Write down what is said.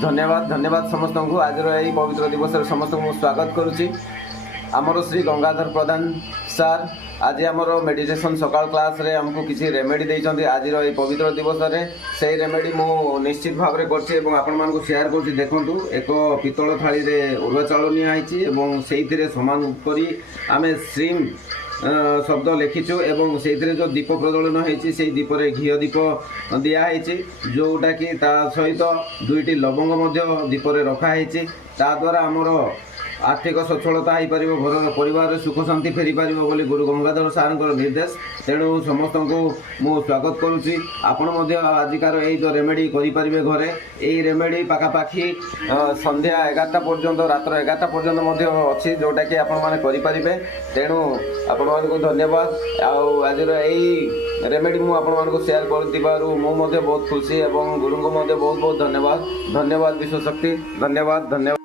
धन्यवाद धन्यवाद समस्त को आज यही पवित्र दिवस समस्त को स्वागत करुच्ची। आमर श्री गंगाधर प्रधान सार आज आमर मेडिटेशन सकाल क्लास रे हमको किसी रेमेडी देइछन्ती। आज ये पवित्र दिवस रे से रेमेडी मु निश्चित भाव में कर सेयार कर। देखु एक पितल थाली रे उरुआ चाउल निआई एवं से समान करी आमे श्रीम शब्द लिखिचु एवं से जो दीप प्रज्वलन होती से दीपरे घी दीप दिखाई जोटा कि ता सहित दुईटी लवंग दीपरे रखाई द्वारा आमर आर्थिक सच्छलता हो पार घर परिवार सुख शांति फेरी पार बोली गुरु गंगाधर सार निर्देश। तेणु समस्त को मु स्वागत करुच्ची। आपण आजिकार यही जो रेमेडी करें घरे यही रेमेडी पखापाखि संध्या 11टा पर्यंत रात्र 11टा पर्यंत अच्छी जोटा कि आपण मैंने करें। तेणु आपण को धन्यवाद। आज यही रेमेडी मुझे सेयार कर बहुत खुशी और गुरु को बहुत बहुत धन्यवाद। धन्यवाद विश्वशक्ति। धन्यवाद धन्यवाद।